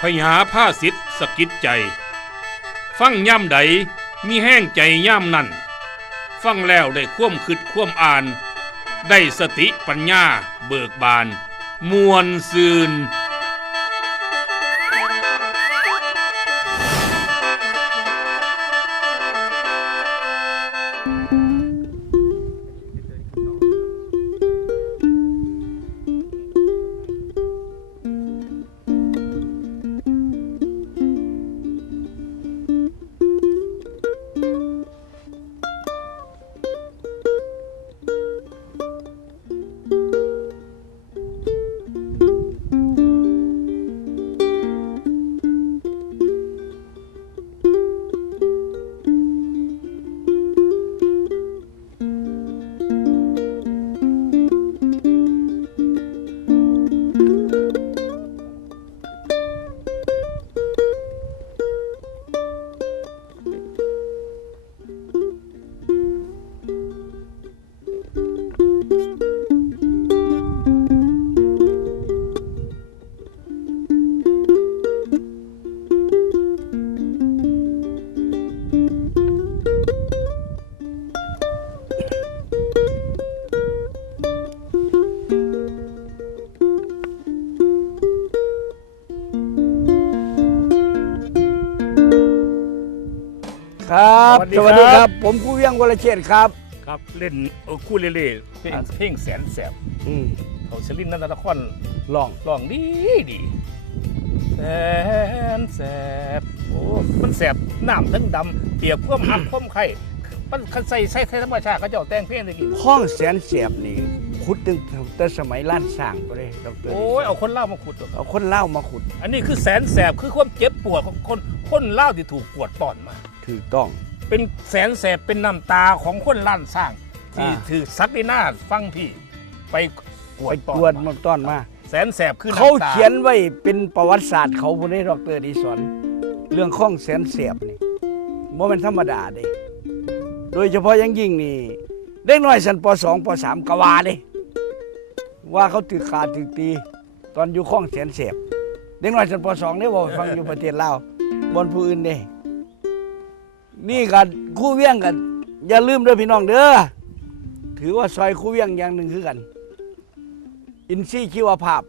พยาผ้าสิทธิ์สะกิดใจ ฟังย่ำใดมีแห้งใจย่ำนั่น ฟังแล้วได้ควมคิดควมอ่าน ได้สติปัญญาเบิกบาน มวลซืน ครับสวัสดีครับผมผู้เวียงวรเชษฐ์ครับ ครับเล่นเออคู่เล่ๆเพลงครับเพลงแสนแสบอืมเขาชลินนันทนครลอง ร้องดีดีแสนแสบโอ้มันแสบน้ำทั้งดำเปียกพ่วมหักพ่วมไข่มันคันใส่ใส่ใส่ธรรมชาติเขาเจ้าแต่งเพลงตะกี้ห้องแสนเสียบนี่ขุดตั้งแต่สมัยล้านสร้างไปเลยดอกเตอรโอ้ยเอาคนเล่ามาขุดเหรอเอาคนเล่ามาขุด อันนี้คือแสนแสบคือความเจ็บปวดของคนคนเล่าที่ถูกปวดป่อนมา ถูกต้อง เป็นแสนแสบเป็นน้ำตาของคนล้านสร้าง ที่อ่า ถือซักดีหน้าฟังพี่ ไปกวไปดป่อนกวนมามาต้อนมา แสนแสบคือน้ำตเขาเขียนไว้เป็นประวัติศาสตร์เขาบนนี้ดอกเตอรดีสอนเรื่องข้องแสนเสียบนี่บ่เป็นธรรมดาเด้โดยเฉพาะอยังยิ่งนี่เด็กน้อยสันป .2 ป .3 กว่าเด้ว่าเขาถือขาดถือตี ตอนอยู่ข้องแสนเสียบเด็กน้อยสันป .2 เนี่ยบอกให้ฟังอยู่ประเทศลาวบนผู้อื่นเด้ นี่กันคู่เวียงกัน อย่าลืมเด้อพี่น้องเด้อถือว่าซอยคู่เวียงอย่างหนึ่งคือกัน อินทรีย์ชีวภาพ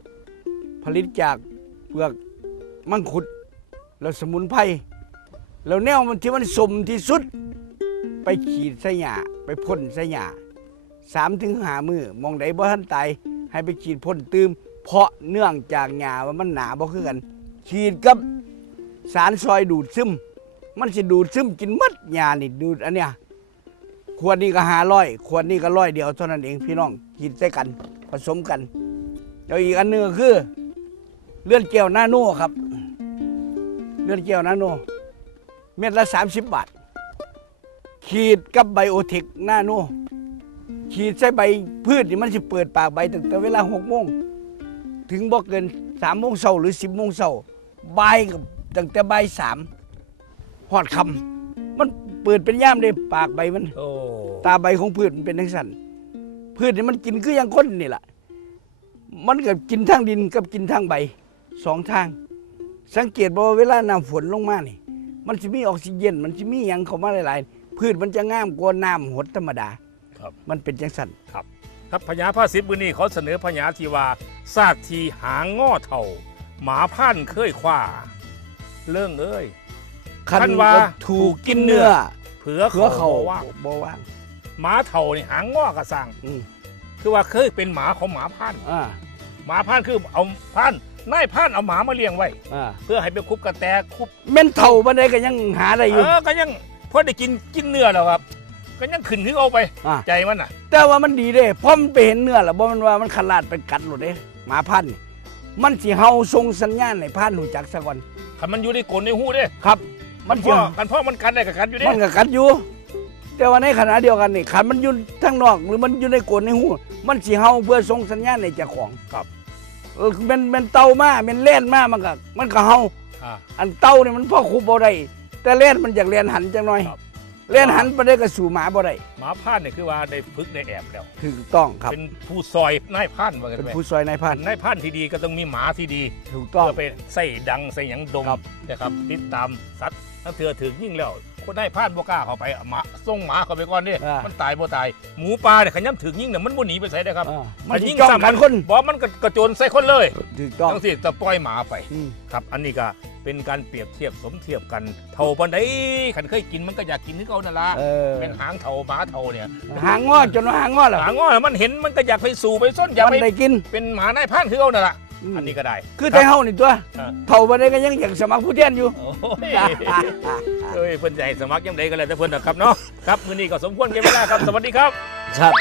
ผลิตจากเปลือกมังคุด แล้วสมุนไพรแล้วแนวมันที่มันสมที่สุด ไปขีดส่หญ้าไปพ่นส่หญ้าสามถึงหามือมองใดบ่ทันตายให้ไปขีดพ่นตืมเพราะเนื่องจากหญ้าว่ามันหนาบ่คือกันขีดกับสารซอยดูดซึม มันสิดูดซึมกินมัดยานี่ดูดอันเนี้ยขวดนี้ก็หาร้อยขวดนี้ก็ร้อยเดียวเท่านั้นเองพี่น้องกินใส่กัน ผสมกันแล้วอีกอันหนึงก็คือ เลือดแก้วหน้าโน่ครับ เลือดแก้วหน้าโน่เม็ดละ 30 บาท ขีดกับไบโอเทคหน้าโน่ขีดใส่ใบพืชนี่มันสิเปิดปากใบตั้งแต่เวลา6โมงถึงบ่เกิน3โมงเช้าหรือ10โมงเช้าบ่ายกับตั้งแต่ใบสาม หอดคำมันเปิดเป็นย่ามเลยปากใบมัน โอ้ตาใบของพืชมันเป็นทั้งสันพืชนี่มันกินคืออยังคนนี่แหละมันกับกินทางดินกับกินทางใบสองทาง สังเกตบ่ว่าเวลาน้ำฝนลงมานี่ มันจะมีออกซิเจนมันจะมีหยังเข้ามาหลายๆ พืชมันจะงามกว่าน้ำหดธรรมดา ครับ มันเป็นจังสันครับพญาภาษิตบุญนี้เขาเสนอพญาทีว่าซากทีหางง้อเท่า หมาพันเคยคว้าเรื่องเอ้ย คันว่าถูกกินเนื้อเผือเพื่อเขาเขาบ่ว่างบ่ว่างหมาเท่านี่หางง้อกระสังอืมคือว่าเคยเป็นหมาของหมาพันอ่าหมาพันคือเอาพันนายพันเอาหมามาเลี้ยงไว้อ่าเพื่อให้ไปคุบกระแตคุบแม่นเท่าบันไดก็ยังหาได้อยู่เออก็ยังพอได้กินกินเนื้อแล้วครับ ก็ยังขึ้นขึ้นเอาไปอ่าใจมันน่ะ แต่ว่ามันดีเด้เพราะมันไปเห็นเนื้อแล้วบ่มันว่ามันขลาดไปกัดหลุดเด้หมาพันธุ์นี่มันสิเฮาส่งสัญญาณให้พันธุ์รู้จักซะก่อนคันมันอยู่ในกลนในหูเด้ครับ มันพ่สิอกันพ่อมันกันได้กับกันอยู่เด้มันก็กัดอยู่ แต่ว่าในขณะเดียวกันนี่คันมันอยู่ทางนอก หรือมันอยู่ในกลนในหูมันสิเฮาเพื่อส่งสัญญาณให้เจ้าของครับเออมันมันเต่ามามันเล่นมามันก็มันก็เฮาอ่าอันเต่านี่มันพ่อคุบบ่ได้แต่เล่นมันอยากเล่นหันจังหน่อยครับ เเล่นหันไปได้ก็สู่หมาบ่ได้หมาพ่านเนี่ยคือว่าได้ฝึกได้แอบแล้วถูกต้องครับเป็นผู้ซอยนายพ่านว่ากันเป็นไปผู้ซอยนายพันนายพ่านที่ดีก็ต้องมีหมาที่ดีถูกต้องเพื่อไปใส่ดังใส่หยังดมครับนะครับติดตามสัตว์ถ้าเถื่อถึงยิ่งแล้วคนได้พลาดบ่กล้าเข้าไปเอาหมาส่งหมาเข้าไปก่อนนี่อ่ามัมันตายบ่ตายหมูปลาเนี่ยขย้ำถึงยิ่งเนี่ยมันบ่หนีไปใส่ได้ครับอ่ามัมันนยิยิ่งงจ้องซ้ำกันคนบ่มันก็กระโจนใส่คนเลยถูกต้องทั้งสิจะปล่อยหมาไปอืมครับอันนี้ก็ เป็นการเปรียบเทียบสมเทียบกันเท่าปันไดคันเคยกินมันก็อยากกินนึกเอานั่นละเออเป็นหางเท่าหมาเท่าเนี่ยหางงอจนว่าหางงอเหรอหางอ้อมันเห็นมันก็อยากไปสู่ไปส้นอยากมันไปได้กิน เป็นหมาในายพรานคือเอานั่นละมอันนี้ก็ได้ คือแต่เฮานี่ตัวอ่าเท่าบ่ได้ก็ยังอยากสมัครผู้แทนอยู่โอ้ยเอ้ยเพิ่นจะให้สมัครยังไดก็แล้วแต่เพิ่นนะครับเนาะครับมื้อนี้ก็สมควรแก่เวลาครับสวัสดีครับ ครับ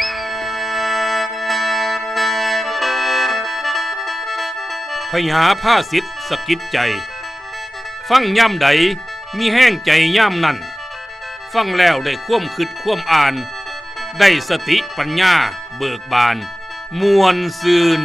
พญาผ้าสิทธิ์สะกิดใจ ฟังย่ำใดมีแห้งใจย่ำนั่น ฟังแล้วได้ควมคิดควมอ่าน ได้สติปัญญาเบิกบาน มวลซืน